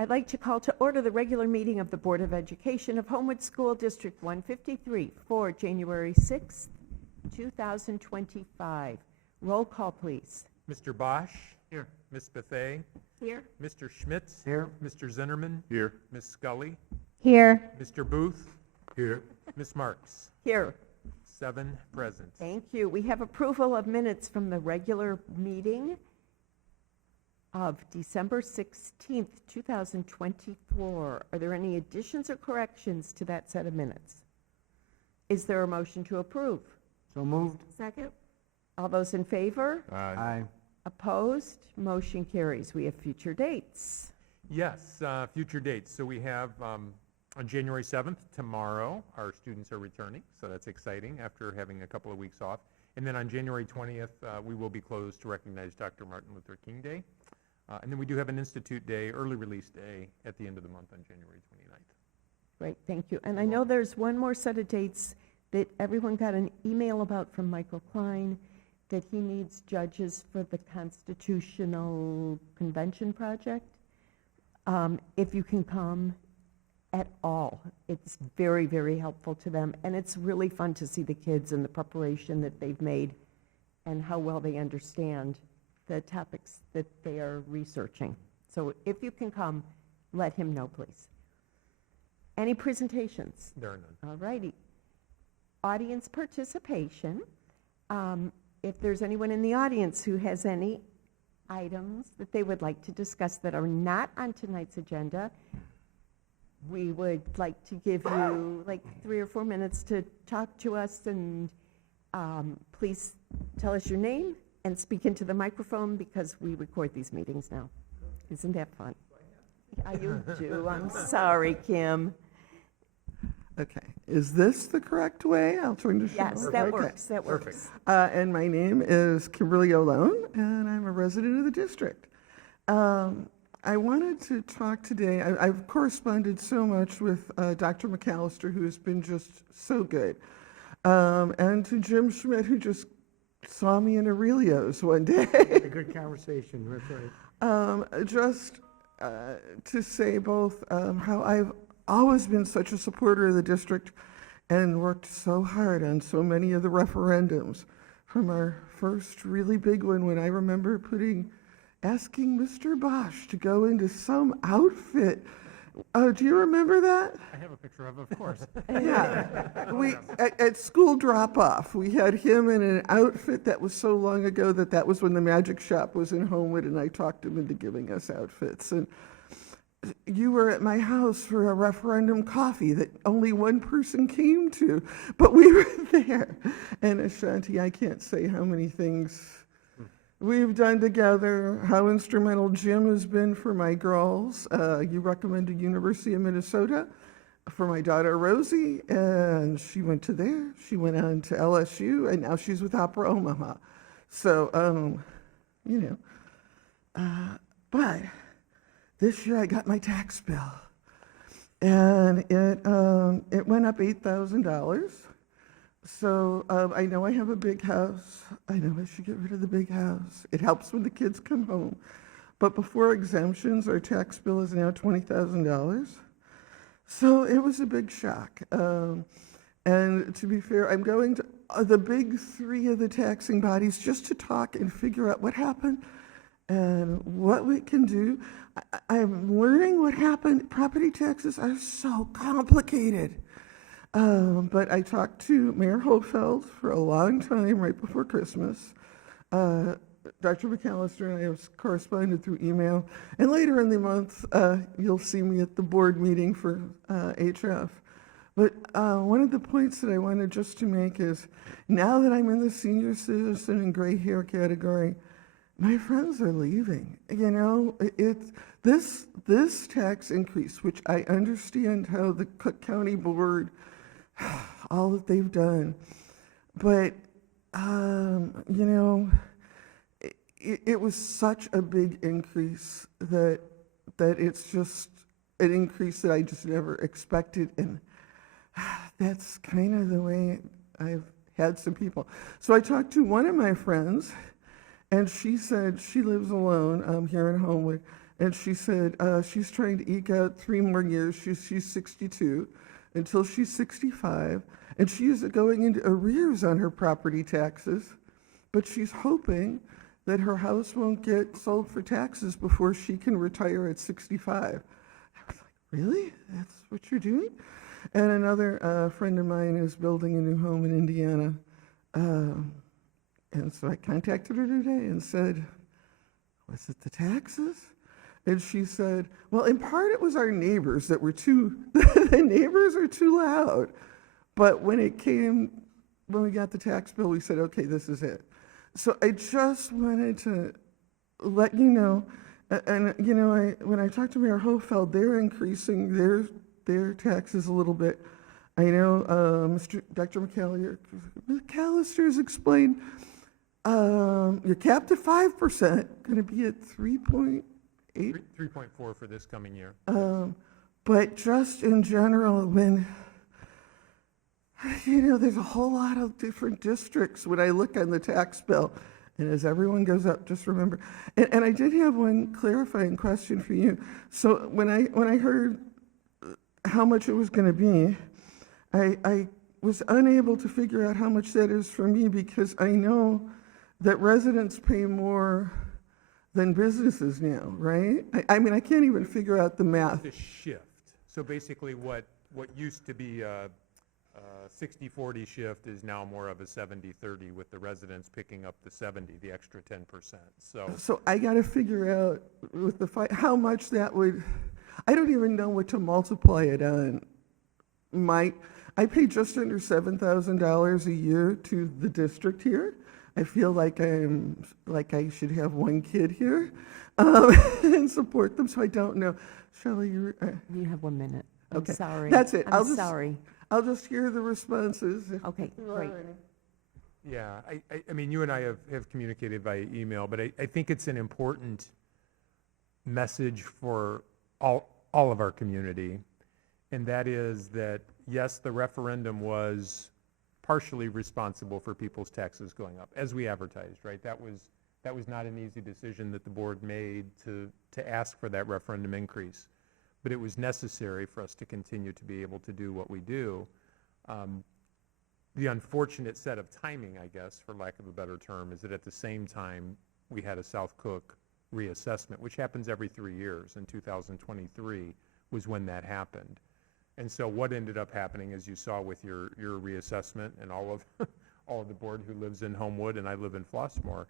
I'd like to call to order the regular meeting of the Board of Education of Homewood School District 153 for January 6th, 2025. Roll call, please. Mr. Bosch? Here. Ms. Bethay? Here. Mr. Schmitz? Here. Mr. Zinnerman? Here. Ms. Scully? Here. Mr. Booth? Here. Ms. Marks? Here. 7 present. Thank you. We have approval of minutes from the regular meeting of December 16th, 2024. Are there any additions or corrections to that set of minutes? Is there a motion to approve? So moved. Second. All those in favor? Aye. Opposed? Motion carries. We have future dates. Yes, future dates. So we have on January 7th, tomorrow, our students are returning, so that's exciting after having a couple of weeks off. And then on January 20th, we will be closed to recognize Dr. Martin Luther King Day. And then we do have an Institute Day, early release day, at the end of the month on January 29th. Great, thank you. And I know there's one more set of dates that everyone got an email about from Michael Klein, that he needs judges for the Constitutional Convention project. If you can come at all, it's very, very helpful to them. And it's really fun to see the kids and the preparation that they've made and how well they understand the topics that they are researching. So if you can come, let him know, please. Any presentations? There are none. All righty. Audience participation. If there's anyone in the audience who has any items that they would like to discuss that are not on tonight's agenda, we would like to give you like 3 or 4 minutes to talk to us, and please tell us your name and speak into the microphone because we record these meetings now. Isn't that fun? Yeah, you do. I'm sorry, Kim. Okay, is this the correct way? I'll turn to Yes, Cheryl. that Okay. works. That works. And my name is Kimberly Olone, and I'm a resident of the district. I wanted to talk today, I've corresponded so much with Dr. McAllister, who has been just so good, and to Jim Schmidt, who just saw me in Aurelio's one day. A good conversation, that's right. Just to say both how I've always been such a supporter of the district and worked so hard on so many of the referendums, from our first really big one when I remember asking Mr. Bosch to go into some outfit. Do you remember that? I have a picture of course. Yeah. At school drop-off, we had him in an outfit that was so long ago that was when the Magic Shop was in Homewood, and I talked him into giving us outfits. And you were at my house for a referendum coffee that only one person came to, but we were there. And Ashanti, I can't say how many things we've done together, how instrumental Jim has been for my girls. You recommended University of Minnesota for my daughter Rosie, and she went to there. She went on to LSU, and now she's with Opera Omaha. So, but this year I got my tax bill, and it went up $8,000. So I know I have a big house. I know I should get rid of the big house. It helps when the kids come home. But before exemptions, our tax bill is now $20,000. So it was a big shock. And to be fair, I'm going to the big 3 of the taxing bodies just to talk and figure out what happened and what we can do. I'm learning what happened. Property taxes are so complicated. But I talked to Mayor Hopefeld for a long time right before Christmas. Dr. McAllister and I have corresponded through email. And later in the month, you'll see me at the board meeting for HF. But one of the points that I wanted just to make is, now that I'm in the senior citizen and gray hair category, my friends are leaving. You know, this tax increase, which I understand how the Cook County Board, all that they've done, but it was such a big increase that it's just an increase that I just never expected, and that's kind of the way I've had some people. So I talked to one of my friends, and she said she lives alone here in Homewood, And she said she's trying to eke out 3 more years. She's 62 until she's 65. And she is going into arrears on her property taxes, but she's hoping that her house won't get sold for taxes before she can retire at 65. I was like, really? That's what you're doing? And another friend of mine is building a new home in Indiana. And so I contacted her today and said, was it the taxes? And she said, well, in part it was our neighbors that were the neighbors are too loud. But when we got the tax bill, we said, okay, this is it. So I just wanted to let you know, and you know, when I talked to Mayor Hofeld, they're increasing their taxes a little bit. I know Dr. McAllister has explained you're capped at 5%, going to be at 3.8. 3.4 for this coming year. But just in general, when, you know, there's a whole lot of different districts when I look on the tax bill. And as everyone goes up, just remember. And I did have one clarifying question for you. So when I heard how much it was going to be, I was unable to figure out how much that is for me because I know that residents pay more than businesses now, right? I mean, I can't even figure out the math. The shift. So basically what used to be a 60-40 shift is now more of a 70-30 with the residents picking up the 70, the extra 10%. So I got to figure out with how much that would, I don't even know what to multiply it on. I pay just under $7,000 a year to the district here. I feel like I should have one kid here and support them, so I don't know. Shelley, You have 1 minute. I'm Okay. sorry. That's it. I'm sorry. I'll just hear the responses. Okay, great. Yeah, I mean, you and I have communicated via email, but I think it's an important message for all of our community, and that is that, yes, the referendum was partially responsible for people's taxes going up, as we advertised, right? That was not an easy decision that the board made to ask for that referendum increase, but it was necessary for us to continue to be able to do what we do. The unfortunate set of timing, I guess, for lack of a better term, is that at the same time we had a South Cook reassessment, which happens every 3 years. In 2023 was when that happened. And so what ended up happening, as you saw with your reassessment and all of the board who lives in Homewood, and I live in Flossmoor,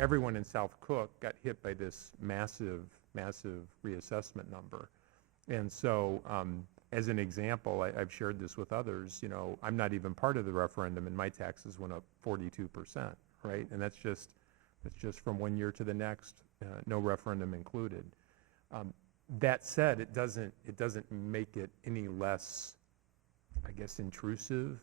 everyone in South Cook got hit by this massive reassessment number. And so as an example, I've shared this with others, you know, I'm not even part of the referendum and my taxes went up 42%, right? And that's just from one year to the next, no referendum included. That said, it doesn't make it any less, I guess, intrusive,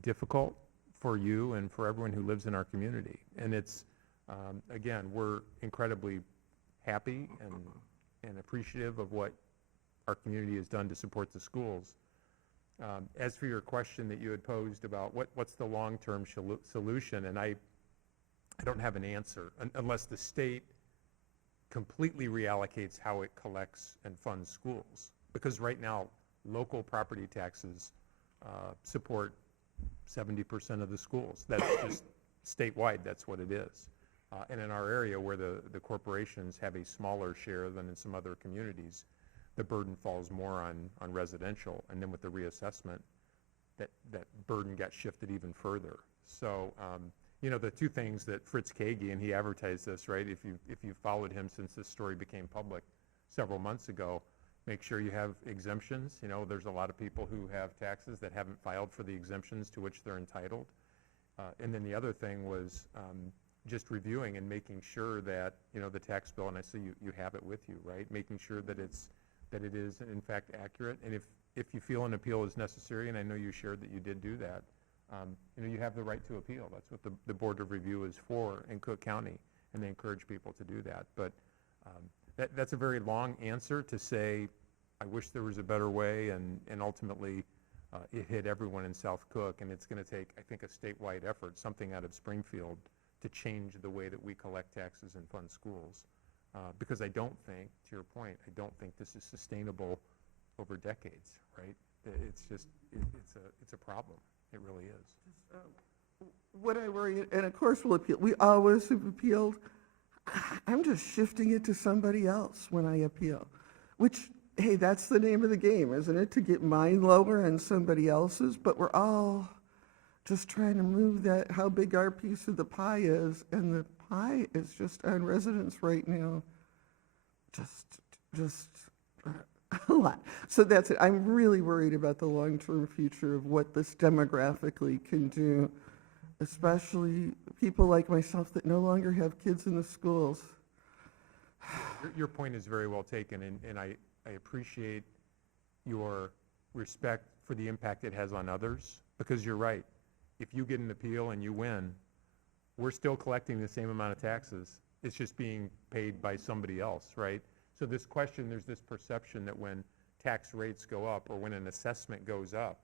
difficult for you and for everyone who lives in our community. And it's, again, we're incredibly happy and appreciative of what our community has done to support the schools. As for your question that you had posed about what's the long-term solution, and I don't have an answer unless the state completely reallocates how it collects and funds schools. Because right now, local property taxes support 70% of the schools. That's just statewide, that's what it is. And in our area where the corporations have a smaller share than in some other communities, the burden falls more on residential. And then with the reassessment, that burden got shifted even further. So, you know, the two things that Fritz Kagi, and he advertised this, right? If you followed him since this story became public several months ago, make sure you have exemptions. You know, there's a lot of people who have taxes that haven't filed for the exemptions to which they're entitled. And then the other thing was just reviewing and making sure that, you know, the tax bill, and I see you have it with you, right? Making sure that it is in fact accurate. And if you feel an appeal is necessary, and I know you shared that you did do that, you know, you have the right to appeal. That's what the Board of Review is for in Cook County, and they encourage people to do that. But that's a very long answer to say, I wish there was a better way, and ultimately it hit everyone in South Cook, and it's going to take, I think, a statewide effort, something out of Springfield, to change the way that we collect taxes and fund schools. Because I don't think, to your point, I don't think this is sustainable over decades, right? It's just, it's a problem. It really is. What I worry, and of course we'll appeal, we always have appealed. I'm just shifting it to somebody else when I appeal, which, hey, that's the name of the game, isn't it? To get mine lower and somebody else's, but we're all just trying to move that, how big our piece of the pie is, and the pie is just on residents right now, just a lot. So that's it. I'm really worried about the long-term future of what this demographically can do, especially people like myself that no longer have kids in the schools. Your point is very well taken, and I appreciate your respect for the impact it has on others, because you're right. If you get an appeal and you win, we're still collecting the same amount of taxes. It's just being paid by somebody else, right? So this question, there's this perception that when tax rates go up or when an assessment goes up,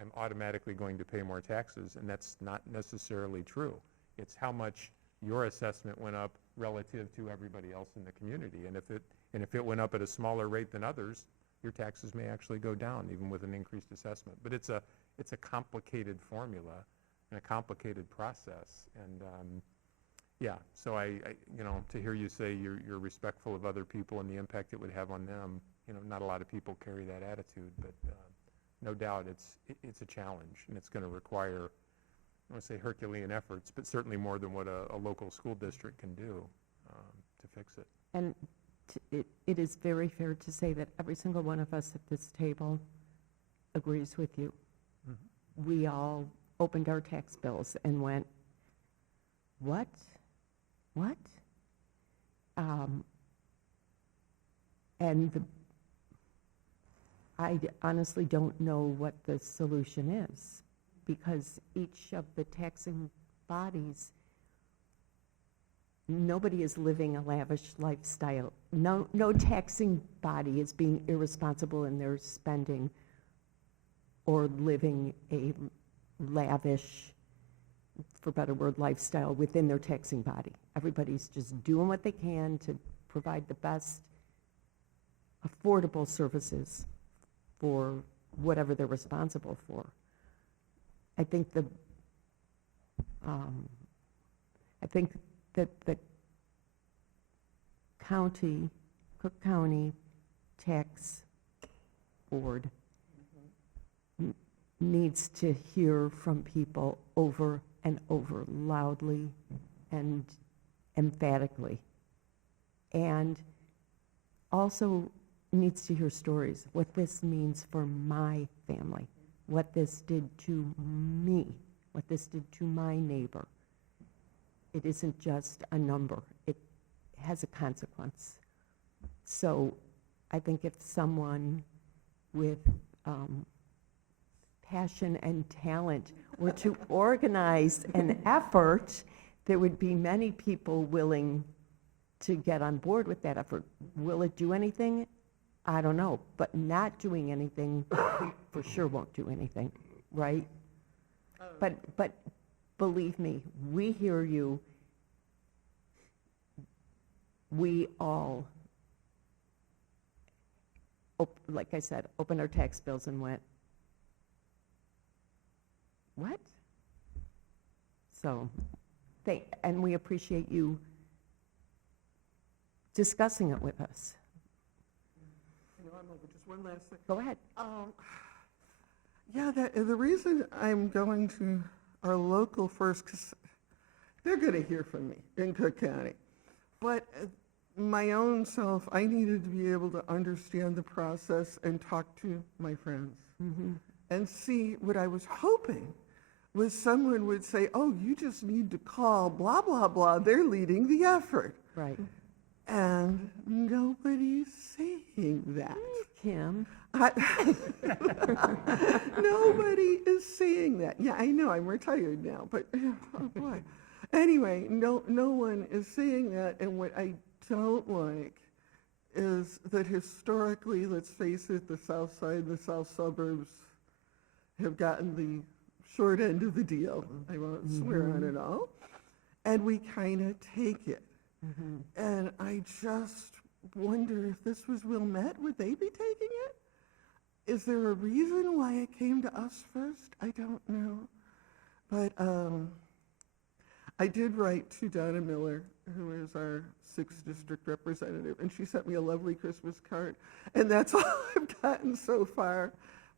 I'm automatically going to pay more taxes, and that's not necessarily true. It's how much your assessment went up relative to everybody else in the community. And if it went up at a smaller rate than others, your taxes may actually go down even with an increased assessment. But it's a complicated formula and a complicated process. And yeah, so I to hear you say you're respectful of other people and the impact it would have on them, not a lot of people carry that attitude, but no doubt it's a challenge, and it's going to require, I want to say Herculean efforts, but certainly more than what a local school district can do to fix it. And it is very fair to say that every single one of us at this table agrees with you. Mm-hmm. We all opened our tax bills and went, what? What? I honestly don't know what the solution is, because each of the taxing bodies, nobody is living a lavish lifestyle. No taxing body is being irresponsible in their spending or living a lavish, for a better word, lifestyle within their taxing body. Everybody's just doing what they can to provide the best affordable services for whatever they're responsible for. I think that the Cook County Tax Board needs to hear from people over and over, loudly and emphatically, and also needs to hear stories, what this means for my family, what this did to me, what this did to my neighbor. It isn't just a number, it has a consequence. So I think if someone with passion and talent were to organize an effort, there would be many people willing to get on board with that effort. Will it do anything? I don't know, but not doing anything for sure won't do anything, right? But believe me, we hear you. We all, like I said, opened our tax bills and went, what? So, and we appreciate you discussing it with us. I know I'm over, just one last thing. Go ahead. Yeah, the reason I'm going to our local first, because they're going to hear from me in Cook County, but my own self, I needed to be able to understand the process and talk to my friends and see what I was hoping was someone would say, oh, you just need to call blah, blah, blah, they're leading the effort. Right. And nobody's saying that. Kim. Nobody is saying that. Yeah, I know, I'm retired now, but oh boy. Anyway, no one is saying that, and what I don't like is that historically, let's face it, the South Side, the South suburbs have gotten the short end of the deal. I won't swear on it all. And we kind of take it. And I just wonder if this was Wilmette, would they be taking it? Is there a reason why it came to us first? I don't know. But I did write to Donna Miller, who is our 6th district representative, and she sent me a lovely Christmas card. And that's all I've gotten so far,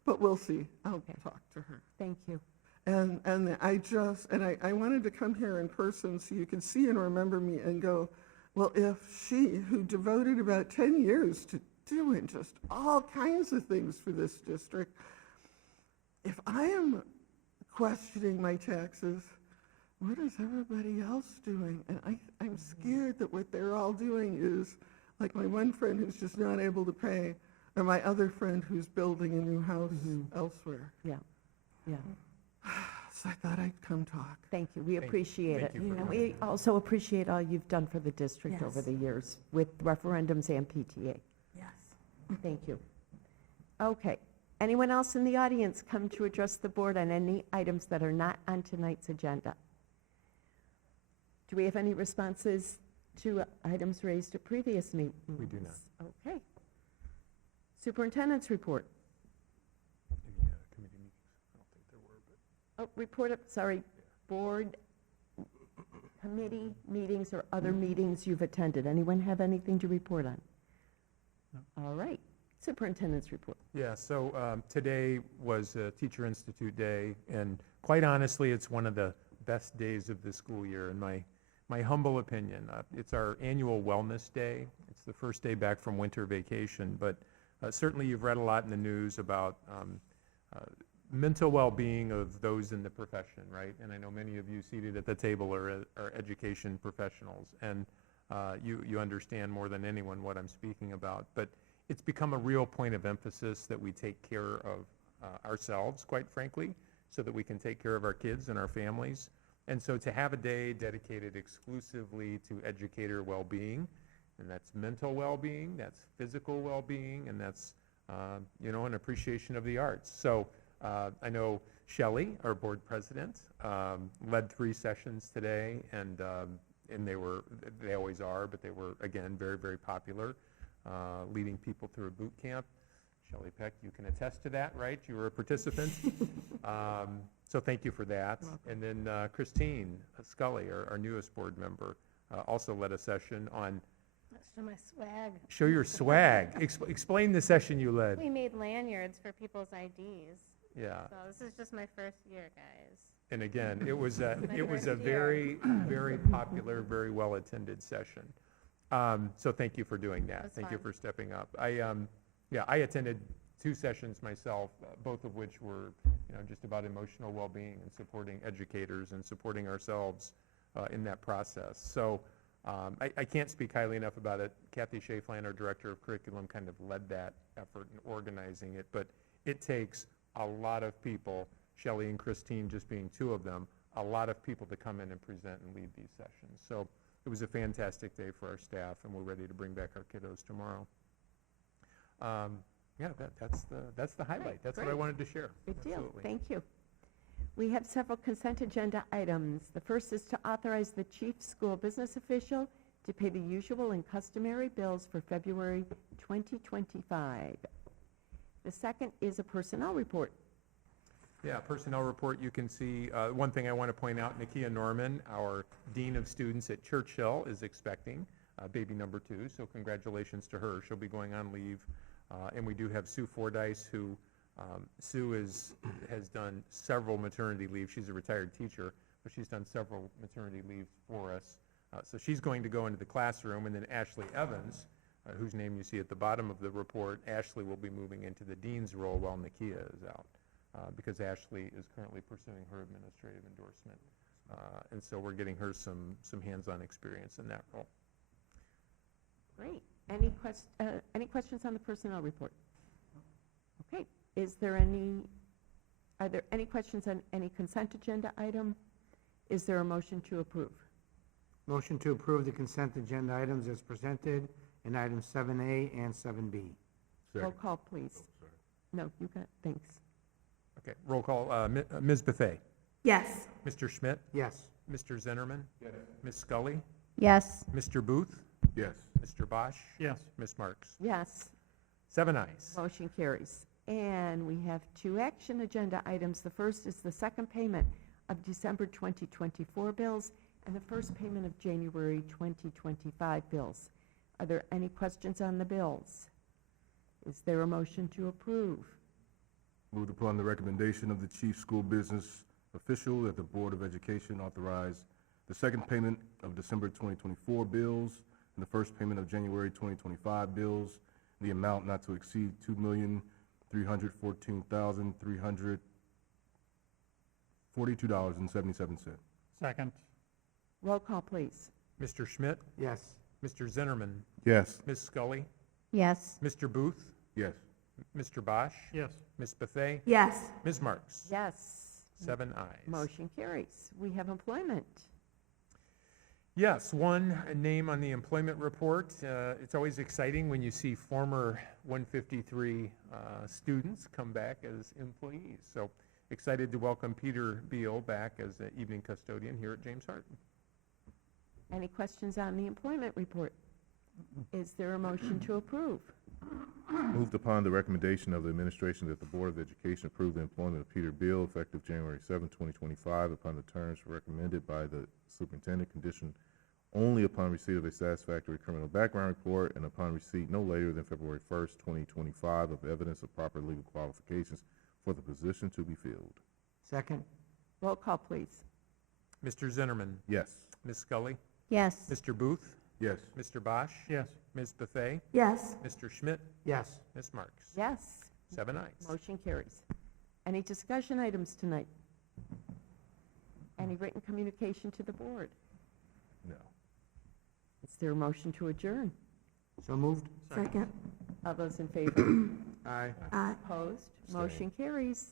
but we'll see. I'll talk to her. Thank you. And I wanted to come here in person so you could see and remember me and go, well, if she, who devoted about 10 years to doing just all kinds of things for this district, if I am questioning my taxes, what is everybody else doing? And I'm scared that what they're all doing is, like my one friend who's just not able to pay, or my other friend who's building a new house elsewhere. Yeah, yeah. So I thought I'd come talk. Thank you. We Thank- appreciate it. thank you for And coming. we also appreciate all you've done for the district over Yes. the years with referendums and PTA. Yes. Thank you. Okay. Anyone else in the audience come to address the board on any items that are not on tonight's agenda? Do we have any responses to items raised at previous meetings? We do not. Okay. Superintendent's report. Any committee meetings? I don't think there were, but. Oh, report of, sorry, board, committee meetings or other meetings you've attended. Anyone have anything to report on? All right. Superintendent's report. Yeah, so today was Teacher Institute Day, and quite honestly, it's one of the best days of the school year, in my humble opinion. It's our annual wellness day. It's the first day back from winter vacation, but certainly you've read a lot in the news about mental well-being of those in the profession, right? And I know many of you seated at the table are education professionals, and you understand more than anyone what I'm speaking about. But it's become a real point of emphasis that we take care of ourselves, quite frankly, so that we can take care of our kids and our families. And so to have a day dedicated exclusively to educator well-being, and that's mental well-being, that's physical well-being, and that's, an appreciation of the arts. So I know Shelley, our board president, led 3 sessions today, and they always are, but they were, again, very, very popular, leading people through a boot camp. Shelley Peck, you can attest to that, right? You were a participant. So thank you for that. And then Christine Scully, our newest board member, also led a session on Let's show my swag. Show Your Swag. Explain the session you led. We made lanyards for people's IDs. Yeah. So this is just my first year, guys. And again, it was a first very, very popular, very well-attended session. So thank you for doing that. was Thank you fun. for stepping up. I attended 2 sessions myself, both of which were, just about emotional well-being and supporting educators and supporting ourselves in that process. So I can't speak highly enough about it. Kathy Schaeflan, our director of curriculum, kind of led that effort in organizing it. But it takes a lot of people, Shelley and Christine just being 2 of them, a lot of people to come in and present and lead these sessions. So it was a fantastic day for our staff, and we're ready to bring back our kiddos tomorrow. That's the highlight. That's what I great. wanted to share. Good deal. Absolutely. Thank you. We have several consent agenda items. The first is to authorize the chief school business official to pay the usual and customary bills for February 2025. The second is a personnel report. Yeah, personnel report, you can see, one thing I want to point out, Nakia Norman, our Dean of Students at Churchill, is expecting baby number 2, so congratulations to her. She'll be going on leave. And we do have Sue Fordyce, who Sue has done several maternity leaves. She's a retired teacher, but she's done several maternity leaves for us. So she's going to go into the classroom, and then Ashley Evans, whose name you see at the bottom of the report, Ashley will be moving into the dean's role while Nakia is out, because Ashley is currently pursuing her administrative endorsement. And so we're getting her some hands-on experience in that role. Great. Any questions on the personnel report? Okay. Are there any questions on any consent agenda item? Is there a motion to approve? Motion to approve the consent agenda items as presented in items 7A and 7B. Roll call, please. No, you got, thanks. Okay, roll call. Ms. Buffet? Yes. Mr. Schmidt? Yes. Mr. Zinnerman? Yes. Ms. Scully? Yes. Mr. Booth, Yes. Mr. Bosch, Yes. Ms. Marks. Yes. 7 ayes. Motion carries. And we have 2 action agenda items. The first is the second payment of December 2024 bills and the first payment of January 2025 bills. Are there any questions on the bills? Is there a motion to approve? Moved upon the recommendation of the chief school business official that the Board of Education authorize the second payment of December 2024 bills and the first payment of January 2025 bills, the amount not to exceed $2,314,342.77. Second. Roll call, please. Mr. Schmidt, Yes. Mr. Zinnerman, Yes. Ms. Scully, Yes. Mr. Booth, Yes. Mr. Bosch, Yes. Ms. Bethay, Yes. Ms. Marks. Yes. 7 ayes. Motion carries. We have employment. Yes, one name on the employment report. It's always exciting when you see former 153 students come back as employees. So excited to welcome Peter Beal back as an evening custodian here at James Hart. Any questions on the employment report? Is there a motion to approve? Moved upon the recommendation of the administration that the Board of Education approve the employment of Peter Beal effective January 7, 2025, upon the terms recommended by the superintendent, conditioned only upon receipt of a satisfactory criminal background report and upon receipt no later than February 1st, 2025, of evidence of proper legal qualifications for the position to be filled. Second. Roll call, please. Mr. Zinnerman, Yes. Ms. Scully, Yes. Mr. Booth, Yes. Mr. Bosch, Yes. Ms. Bethay, Yes. Mr. Schmidt, Yes. Ms. Marks. Yes. 7 ayes. Motion carries. Any discussion items tonight? Any written communication to the board? No. Is there a motion to adjourn? So moved. Second. All those in favor? Aye. Aye. Opposed? Abstain. Motion carries.